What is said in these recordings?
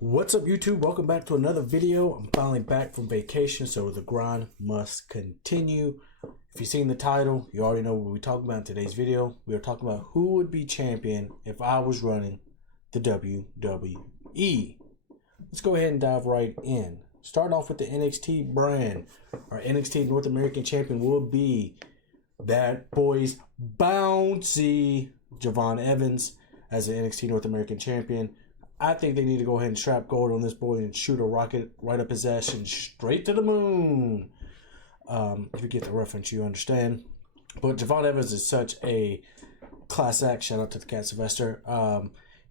What's up, YouTube? Welcome back to another video. I'm finally back from vacation, so the grind must continue. If you've seen the title, you already know what we're talking about in today's video. We are talking about who would be champion if I was running the WWE. Let's go ahead and dive right in. Start off with the NXT brand. Our NXT North American champion will be that boy's bouncy Javon Evans as the NXT North American champion. I think they need to go ahead and strap gold on this boy and shoot a rocket right up his ass and straight to the moon. If you get the reference, you understand. But Javon Evans is such a class act. Shout out to the Cat Sylvester.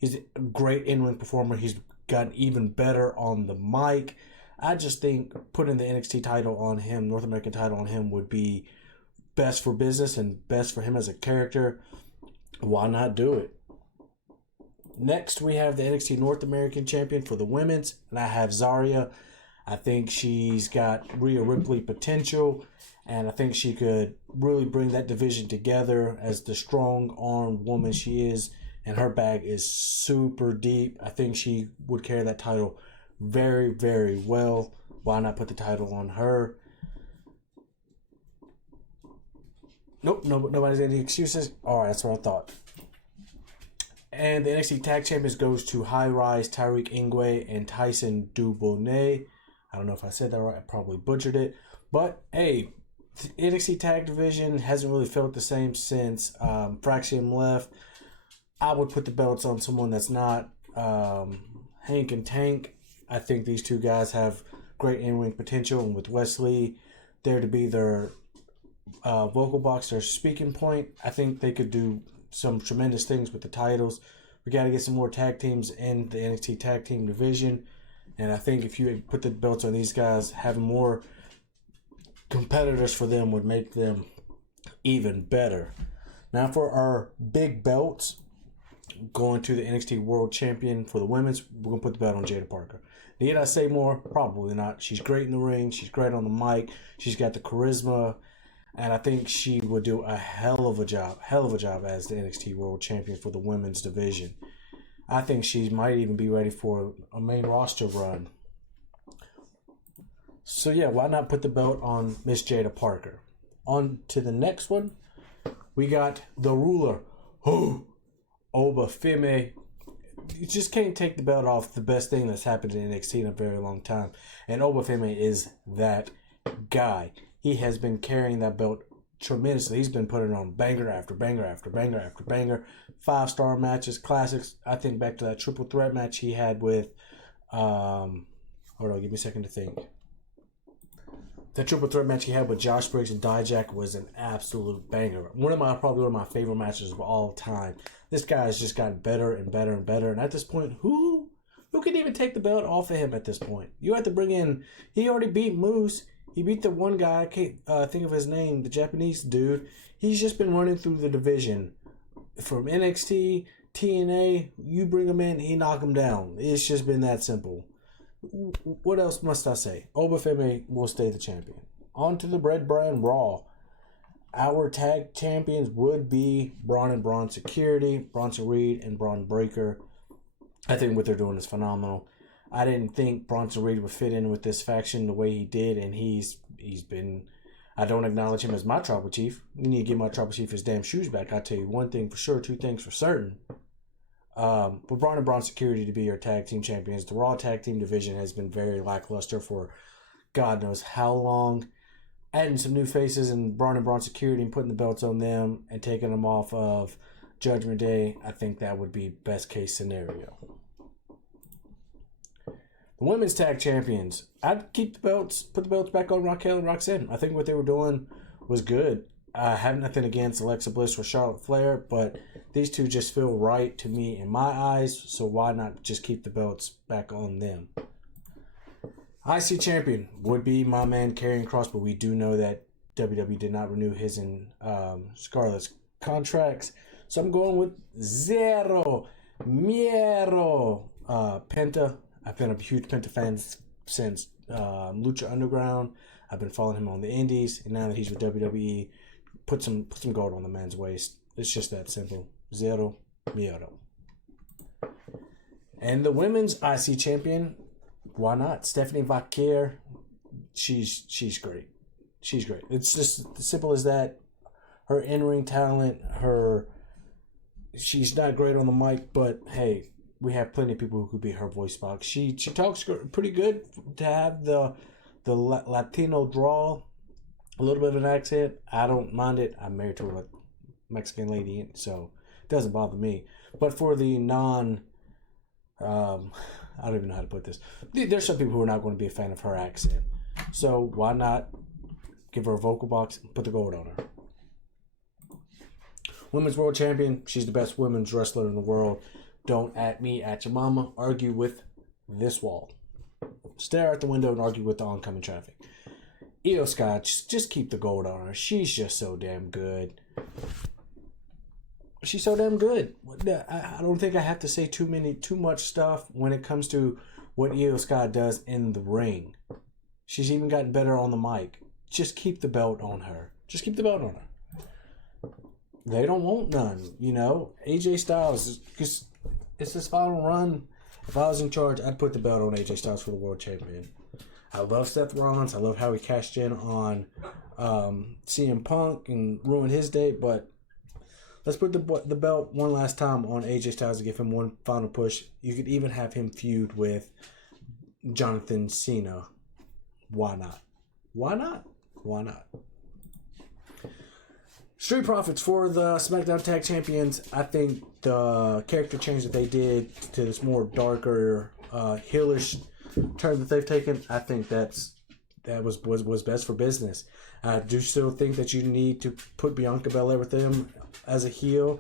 He's a great in-ring performer. He's gotten even better on the mic. I just think putting the NXT title on him, North American title on him, would be best for business and best for him as a character. Why not do it? Next, we have the NXT North American champion for the women's, and I have Zarya. I think she's got Rhea Ripley potential, and I think she could really bring that division together as the strong-armed woman she is, and her bag is super deep. I think she would carry that title very, very well. Why not put the title on her? Nope, nobody's got any excuses. All right, that's what I thought. And the NXT Tag Champions goes to High Rise, Tyreek Ingwe, and Tyson Dubonnet. I don't know if I said that right. I probably butchered it. But, hey, the NXT Tag Division hasn't really felt the same since Fraxium left. I would put the belts on someone that's not Hank and Tank. I think these two guys have great in-ring potential. And with Wesley there to be their vocal box, their speaking point, I think they could do some tremendous things with the titles. We got to get some more tag teams in the NXT tag team division, and I think if you put the belts on these guys, having more competitors for them would make them even better. Now for our big belts, going to the NXT World Champion for the women's, we're going to put the belt on Jada Parker. Need I say more? Probably not. She's great in the ring. She's great on the mic. She's got the charisma. And I think she would do a hell of a job as the NXT World Champion for the women's division. I think she might even be ready for a main roster run. So yeah, why not put the belt on Miss Jada Parker? On to the next one. We got the ruler, Obafemi. You just can't take the belt off the best thing that's happened in NXT in a very long time. And Obafemi is that guy. He has been carrying that belt tremendously. He's been putting on banger after banger after banger after banger. 5-star matches, classics. I think back to that triple threat match he had with, hold on, give me a second to think. That triple threat match he had with Josh Briggs and Dijak was an absolute banger. Probably one of my favorite matches of all time. This guy has just gotten better and better and better. And at this point, who can even take the belt off of him at this point? You have to bring in, he already beat Moose. He beat the one guy, I can't think of his name, the Japanese dude. He's just been running through the division. From NXT, TNA, you bring him in, he knock him down. It's just been that simple. What else must I say? Obafemi will stay the champion. On to the Red Brand Raw. Our tag champions would be Braun and Braun Security, Bronson Reed and Braun Breaker. I think what they're doing is phenomenal. I didn't think Bronson Reed would fit in with this faction the way he did, and he's been. I don't acknowledge him as my tribal chief. You need to give my tribal chief his damn shoes back. I'll tell you one thing for sure, two things for certain. But Braun and Braun Security to be your tag team champions. The Raw tag team division has been very lackluster for God knows how long. Adding some new faces and Braun Security and putting the belts on them and taking them off of Judgment Day, I think that would be best case scenario. The women's tag champions, I'd keep the belts, put the belts back on Raquel and Roxanne. I think what they were doing was good. I have nothing against Alexa Bliss or Charlotte Flair, but these two just feel right to me in my eyes, so why not just keep the belts back on them? IC champion would be my man Karrion Kross, but we do know that WWE did not renew his and Scarlett's contracts, so I'm going with Zero Miedo Penta. I've been a huge Penta fan since Lucha Underground. I've been following him on the Indies, and now that he's with WWE, put some gold on the man's waist. It's just that simple. Zero Miedo. And the women's IC champion, why not? Stephanie Vaquer, she's great. She's great. It's just as simple as that. Her in-ring talent, she's not great on the mic, but hey, we have plenty of people who could be her voice box. She talks pretty good to have the Latino drawl, a little bit of an accent. I don't mind it. I'm married to a Mexican lady, so it doesn't bother me. But for the I don't even know how to put this. There's some people who are not going to be a fan of her accent. So why not give her a vocal box and put the gold on her? Women's World Champion. She's the best women's wrestler in the world. Don't at me, at your mama. Argue with this wall. Stare out the window and argue with the oncoming traffic. Io Sky, just keep the gold on her. She's just so damn good. She's so damn good. I don't think I have to say too much stuff when it comes to what Io Sky does in the ring. She's even gotten better on the mic. Just keep the belt on her. Just keep the belt on her. They don't want none, you know. AJ Styles, it's his final run. If I was in charge, I'd put the belt on AJ Styles for the world champion. I love Seth Rollins. I love how he cashed in on CM Punk and ruined his day, but let's put the belt one last time on AJ Styles to give him one final push. You could even have him feud with Jonathan Cena. Why not? Why not? Why not? Street Profits for the SmackDown Tag Champions. I think the character change that they did to this more darker, heelish turn that they've taken, I think that was best for business. I do still think that you need to put Bianca Belair with them as a heel.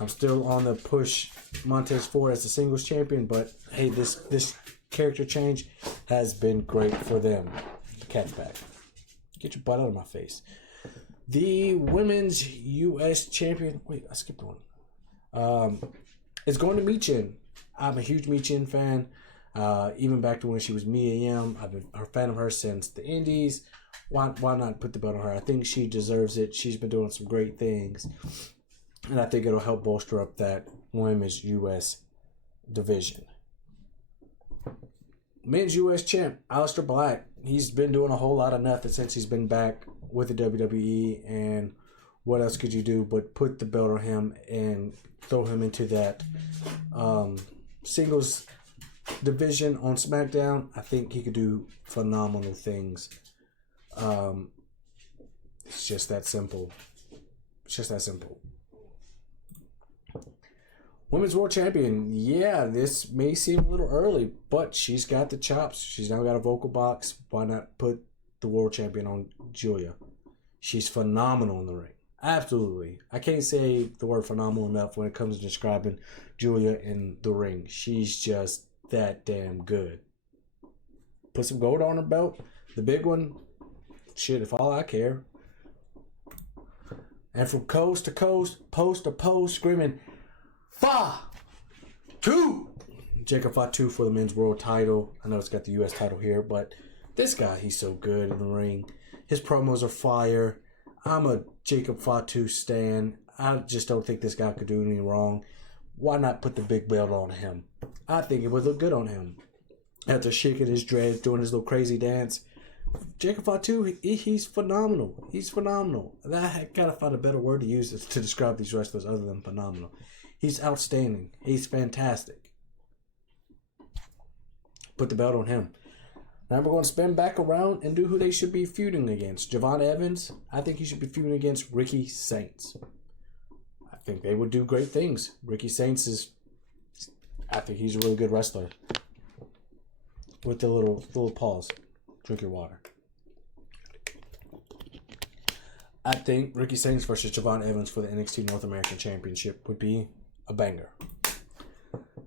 I'm still on the push Montez Ford as the singles champion, but hey, this character change has been great for them. Catch back. Get your butt out of my face. The women's U.S. champion. Wait, I skipped one. It's going to Michin. I'm a huge Michin fan. Even back to when she was Mia Yim. I've been a fan of her since the Indies. Why not put the belt on her? I think she deserves it. She's been doing some great things. And I think it'll help bolster up that women's U.S. division. Men's U.S. champ, Aleister Black. He's been doing a whole lot of nothing since he's been back with the WWE. And what else could you do but put the belt on him and throw him into that singles division on SmackDown? I think he could do phenomenal things. It's just that simple. It's just that simple. Women's World Champion. Yeah, this may seem a little early, but she's got the chops. She's now got a vocal box. Why not put the World Champion on Julia? She's phenomenal in the ring. Absolutely. I can't say the word phenomenal enough when it comes to describing Julia in the ring. She's just that damn good. Put some gold on her belt. The big one, shit, if all I care. And from coast to coast, post to post, screaming, Fatu! Jacob Fatu for the men's world title. I know it's got the U.S. title here, but this guy, he's so good in the ring. His promos are fire. I'm a Jacob Fatu stan. I just don't think this guy could do any wrong. Why not put the big belt on him? I think it would look good on him. After shaking his dreads, doing his little crazy dance. Jacob Fatu, he's phenomenal. He's phenomenal. I gotta find a better word to use to describe these wrestlers other than phenomenal. He's outstanding. He's fantastic. Put the belt on him. Now we're going to spin back around and do who they should be feuding against. Javon Evans, I think he should be feuding against Ricky Saints. I think they would do great things. Ricky Saints I think he's a really good wrestler. With the little pause. Drink your water. I think Ricky Saints versus Javon Evans for the NXT North American Championship would be a banger.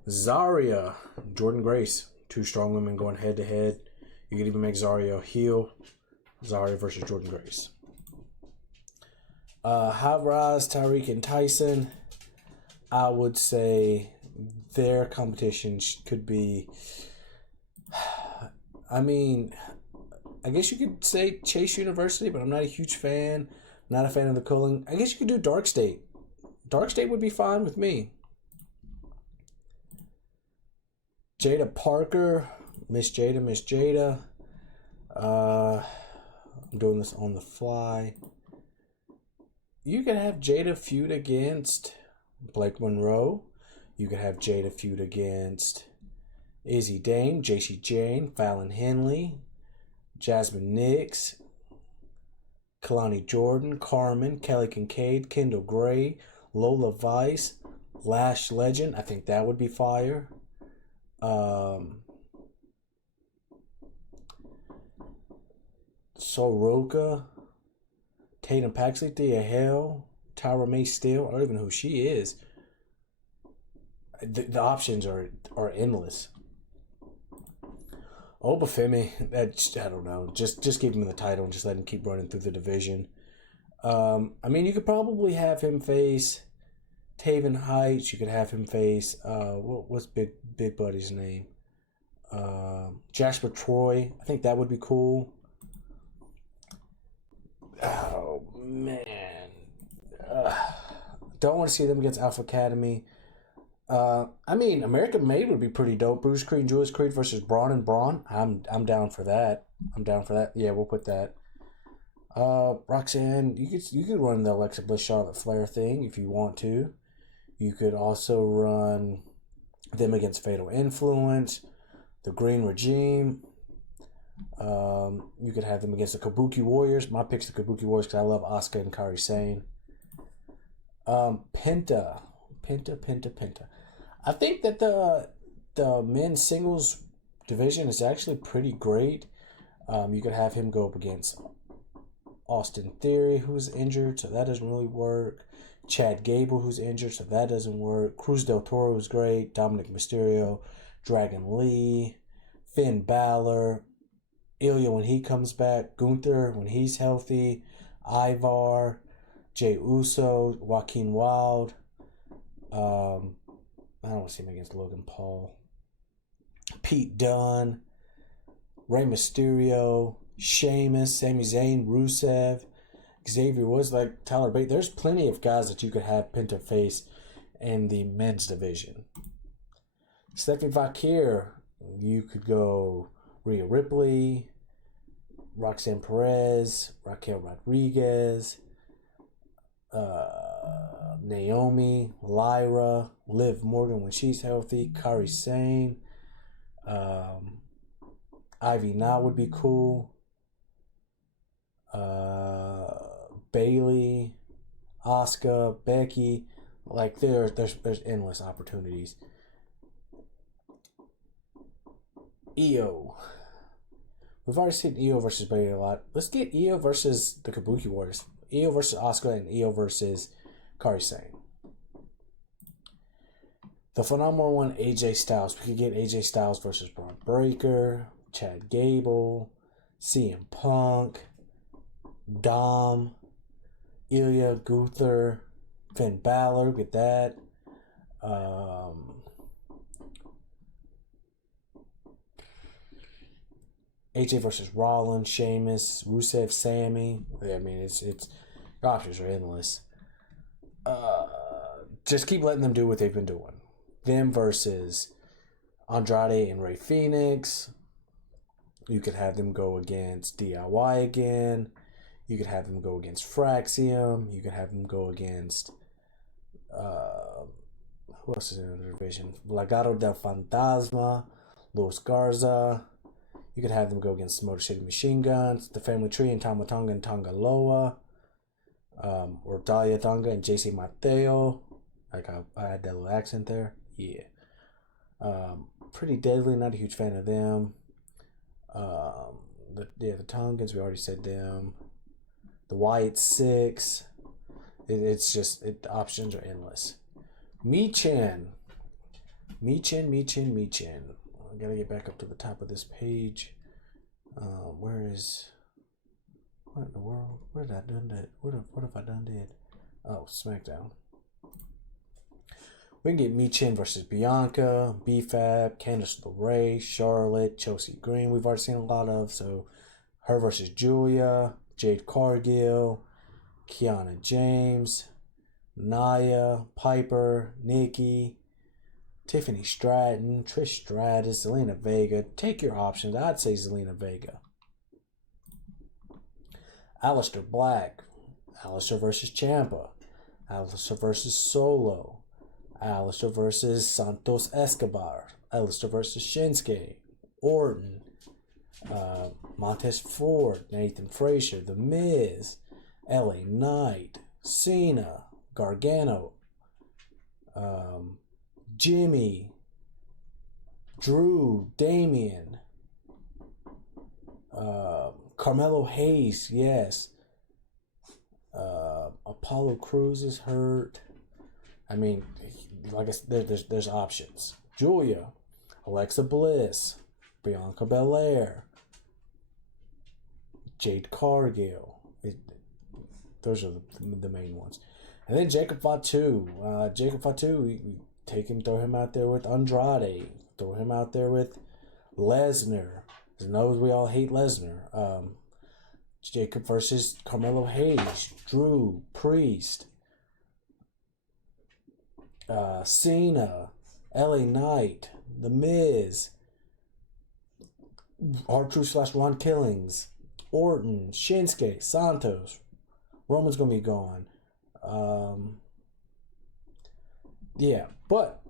Zarya, Jordan Grace. Two strong women going head to head. You could even make Zarya a heel. Zarya versus Jordan Grace. Havraz, Tyreek, and Tyson. I would say their competition could be... I mean, I guess you could say Chase University, but I'm not a huge fan. Not a fan of the Culling. I guess you could do Dark State. Dark State would be fine with me. Jada Parker, Miss Jada. I'm doing this on the fly. You could have Jada feud against Blake Monroe. You could have Jada feud against Izzy Dame, JC Jane, Fallon Henley, Jasmine Nix, Kalani Jordan, Carmen, Kelly Kincaid, Kendall Gray, Lola Vice, Lash Legend. I think that would be fire. Soroka, Tatum Paxley, Thea Hale, Tyra May Steele. I don't even know who she is. The options are endless. Obafemi, I don't know. Just give him the title and just let him keep running through the division. I mean, you could probably have him face Taven Heights. You could have him face what's Big Buddy's name? Jasper Troy. I think that would be cool. Oh man, don't want to see them against Alpha Academy. I mean, American Made would be pretty dope. Bruce Creed and Julius Creed versus Braun and Braun. I'm down for that. Yeah, we'll put that. Roxanne, you could run the Alexa Bliss Charlotte Flair thing if you want to. You could also run them against Fatal Influence, the Green Regime. You could have them against the Kabuki Warriors. My pick's the Kabuki Warriors because I love Asuka and Kairi Sane. Penta. I think that the men's singles division is actually pretty great. You could have him go up against Austin Theory, who's injured, so that doesn't really work. Chad Gable, who's injured, so that doesn't work. Cruz del Toro is great. Dominic Mysterio, Dragon Lee, Finn Balor, Ilya when he comes back, Gunther when he's healthy, Ivar, Jey Uso, Joaquin Wilde. I don't want to see him against Logan Paul. Pete Dunne, Rey Mysterio, Sheamus, Sami Zayn, Rusev, Xavier Woods, like Tyler Bate. There's plenty of guys that you could have Penta face in the men's division. Stephanie Vakir, you could go Rhea Ripley, Roxanne Perez, Raquel Rodriguez, Naomi, Lyra, Liv Morgan when she's healthy, Kairi Sane, Ivy Now would be cool, Bailey, Asuka, Becky. Like there's endless opportunities. Io. We've already seen Io versus Bailey a lot. Let's get Io versus the Kabuki Warriors. Io versus Asuka and Io versus Kairi Sane. The phenomenal one, AJ Styles. We could get AJ Styles versus Braun Breaker, Chad Gable, CM Punk, Dom, Ilya, Gunther, Finn Balor. Get that. AJ versus Rollins, Sheamus, Rusev, Sammy. I mean, it's your options are endless. Just keep letting them do what they've been doing. Them versus Andrade and Rey Fenix. You could have them go against DIY again. You could have them go against Fraxium. You could have them go against who else is in the division? Legado del Fantasma, Luis Garza. You could have them go against Motor City Machine Guns, the Family Tree, and Tama Tonga and Tangaloa. Or Dalia Tonga and JC Mateo. Like I had that little accent there. Yeah. Pretty Deadly, not a huge fan of them. The Tongans, we already said them. The Wyatt Six. The options are endless. Michin. I gotta get back up to the top of this page. What in the world? Where did I done that? What have I done did? Oh, SmackDown. We can get Michin versus Bianca, B-Fab, Candice LeRae, Charlotte, Chelsea Green. We've already seen a lot of. So, her versus Julia, Jade Cargill, Kiana James, Naya, Piper, Nikki, Tiffany Stratton, Trish Stratus, Zelina Vega. Take your options. I'd say Zelina Vega. Aleister Black. Aleister versus Ciampa. Aleister versus Solo. Aleister versus Santos Escobar. Aleister versus Shinsuke. Orton. Montez Ford. Nathan Frazier. The Miz. LA Knight. Cena. Gargano. Jimmy. Drew. Damian. Carmelo Hayes, yes. Apollo Crews is hurt. I mean, like I said, there's options. Julia, Alexa Bliss, Bianca Belair, Jade Cargill. Those are the main ones. And then Jacob Fatu. Jacob Fatu, throw him out there with Andrade. Throw him out there with Lesnar. Knows we all hate Lesnar. Jacob versus Carmelo Hayes, Drew, Priest, Cena, LA Knight, The Miz, R-Truth / Ron Killings, Orton, Shinsuke, Santos. Roman's gonna be gone. Yeah, but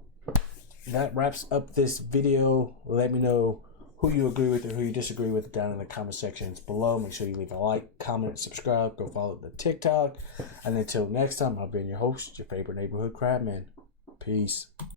that wraps up this video. Let me know who you agree with or who you disagree with down in the comment sections below. Make sure you leave a like, comment, subscribe, go follow the TikTok. And until next time, I've been your host, your favorite neighborhood crabman. Peace.